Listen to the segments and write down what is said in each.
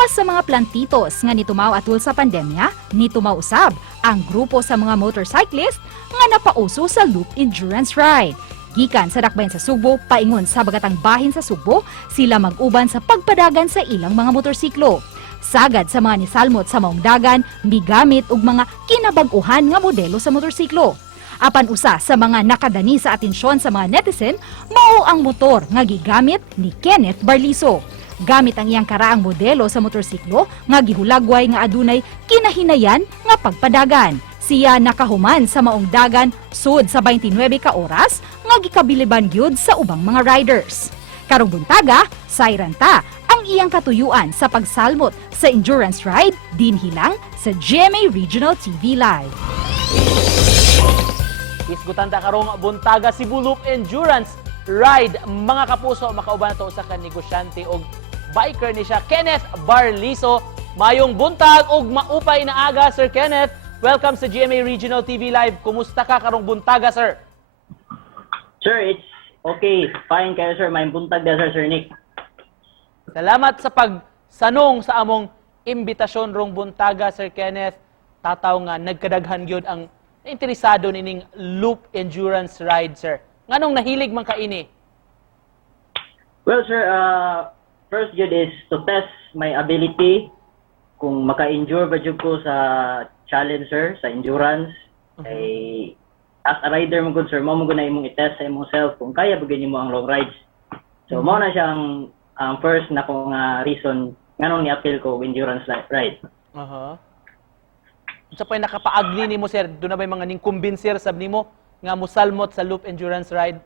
Gawas sa mga plantitos nga nitumaw atul sa pandemya, nitumaw usab ang grupo sa mga motorcyclist nga napauso sa loop endurance ride. Gikan sa dakbayan sa Subo, paingon sa bagatang bahin sa Subo, sila mag-uban sa pagpadagan sa ilang mga motorsiklo. Sagad sa mga nisalmot sa maong dagan, migamit og mga kinabag-uhan nga modelo sa motorsiklo. Apan usa sa mga nakadani sa atensyon sa mga netizen, mao ang motor nga gigamit ni Kenneth Barliso. Gamit ang iyang karaang modelo sa motorsiklo nga gihulagway nga adunay kinahinayan nga pagpadagan. Siya nakahuman sa maong dagan sud sa 29 ka oras nga gikabiliban gyud sa ubang mga riders. Karong buntaga, sayran ta ang iyang katuyuan sa pagsalmot sa endurance ride dinhi lang sa GMA Regional TV Live. Isgutan ta karong buntaga Cebu Loop Endurance Ride. Mga kapuso, makauban na to sa negosyante og biker ni siya, Kenneth Barliso. Mayong buntag og maupay na aga, Sir Kenneth. Welcome sa GMA Regional TV Live. Kumusta ka karong buntaga, sir? Sir, it's okay. Fine kayo, sir. May buntag na, sir Nick. Salamat sa pagsanong sa among imbitasyon rong buntaga, Sir Kenneth. Tataw nga nagkadaghan gyud ang interesado nining Loop Endurance Ride, sir. Nganong nahilig man kaini? Well, sir, first yun is to test my ability kung maka-endure ba dyan ko sa challenge, sir, sa endurance. Ay, as a rider mo good, sir, mo na imong i-test sa imong self kung kaya ba ganyan mo ang long rides. So, mo na siyang first na kung reason nganong ni-appeal ko endurance ride. Sa pa'y nakapaagli ni mo, sir, doon na ba yung mga ning-convincer sab ni mo nga musalmot sa Loop Endurance Ride?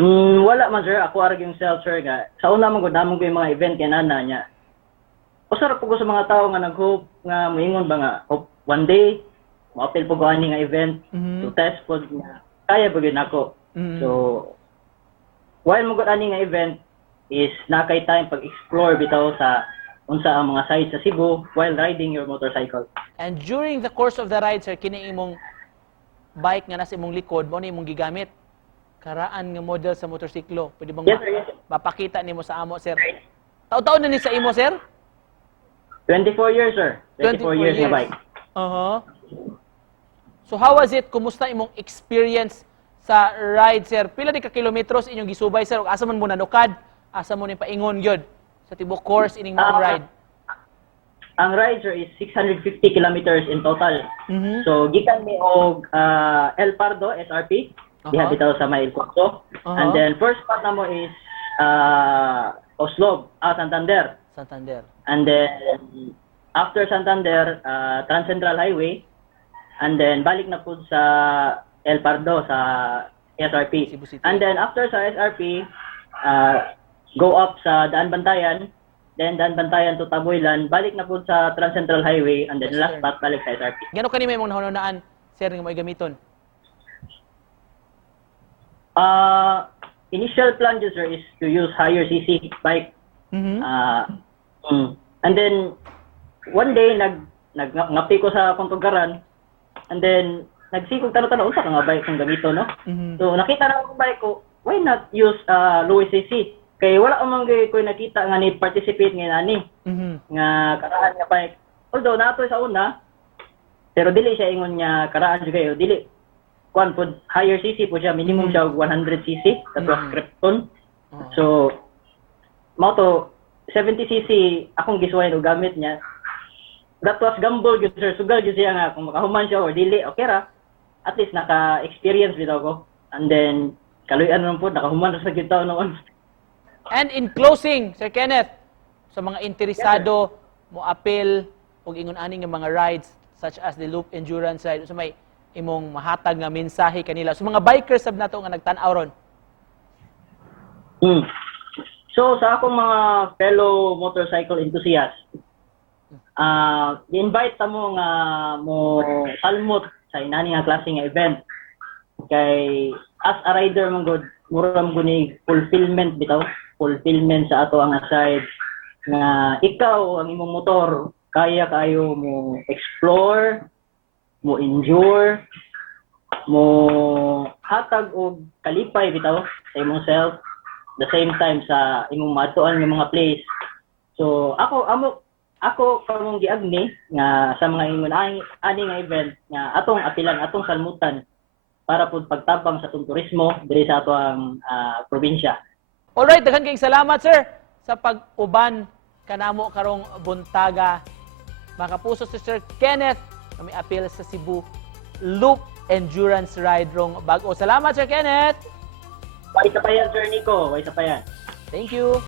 Wala man, sir. Ako arag yung self, sir, nga. Sa una man ko, damang ko yung mga event kaya nana niya. Usarap po ko sa mga tao nga nag-hope nga moingon ba nga, hope one day, ma-appeal po ko ani nga event to test po nga kaya ba yun ako. So, while mo ani nga event is nakay time pag-explore bitaw sa unsa ang mga sites sa Cebu while riding your motorcycle. And during the course of the ride, sir, kini imong bike nga nasa imong likod, mo na imong gigamit karaan nga model sa motorsiklo. Pwede bang Yes, sir, yes, sir. mapakita nimo sa amo, sir? Taon-taon na ni sa imo, sir? 24 years, sir. 24 years na bike. So how was it? Kumusta imong experience sa ride, sir? Pila di ka kilometros inyong gisubay, sir? Asa man mo nanukad? Asa mo ni paingon gyud sa tibok course ining mga ride? Ang ride, sir, is 650 kilometers in total. So, gikan mi og El Pardo, SRP, diha bitaw sa May Corso. And then, first part na mo is Oslob, Santander. Santander. And then, after Santander, Trans-Central Highway. And then, balik na po sa El Pardo, sa SRP. Cebu City. And then, after sa SRP, go up sa Daan Bantayan. Then, Daan Bantayan to Taboylan. Balik na po sa Trans-Central Highway. And then, last part, balik sa SRP. Gano kanimo imong nahununaan, sir, nga may gamiton? Initial plan, sir, is to use higher CC bike. And then, one day, ngapi ko sa kontugaran, and then, nagsikog tanong-tanong, unsa ka nga bike kong gamito, no? So, nakita na akong bike ko, why not use low CC? Kaya wala amang ko nakita nga ni participate nga nani, nga karaan nga bike. Although, nato sa una, pero dili siya ingon niya karaan siya kayo, dili. Kuan po, higher CC po siya, minimum siya 100 CC, that was Krypton. So, mo to, 70 cc akong giswayan o gamit niya. That was gamble gyud, sir. Sugal gyud siya nga kung makahuman siya or dili, okay ra. At least naka-experience bitaw ko. And then kaluyan naman po nakahuman ra sa gyud taon noon. And in closing, Sir Kenneth, sa mga interesado mo appeal og ingon ani nga mga rides such as the Loop Endurance Ride, so may imong mahatag nga mensahe kanila sa mga bikers sab nato nga nagtan-aw ron. So, sa akong mga fellow motorcycle enthusiasts, i-invite ta mo nga mo salmot sa inani nga klase nga event. Kay, as a rider mong good, mura mo ni fulfillment bitaw. Fulfillment sa ato ang side nga ikaw ang imong motor, kaya kayo mo explore, mo endure, mo hatag og kalipay bitaw sa imong self, the same time sa imong maatuan nga mga place. So ako kamong giagni nga sa mga ingon ani nga event nga atong apilan, atong salmutan para pud pagtabang sa atong turismo diri sa ato ang probinsya. Alright, daghan kayong salamat sir sa pag-uban kanamo karong buntaga. Mga kapuso, si Sir Kenneth kami appeal sa Cebu Loop Endurance Ride rong bag-o. Salamat Sir Kenneth. Way sa payan journey ko, way sa payan. Thank you.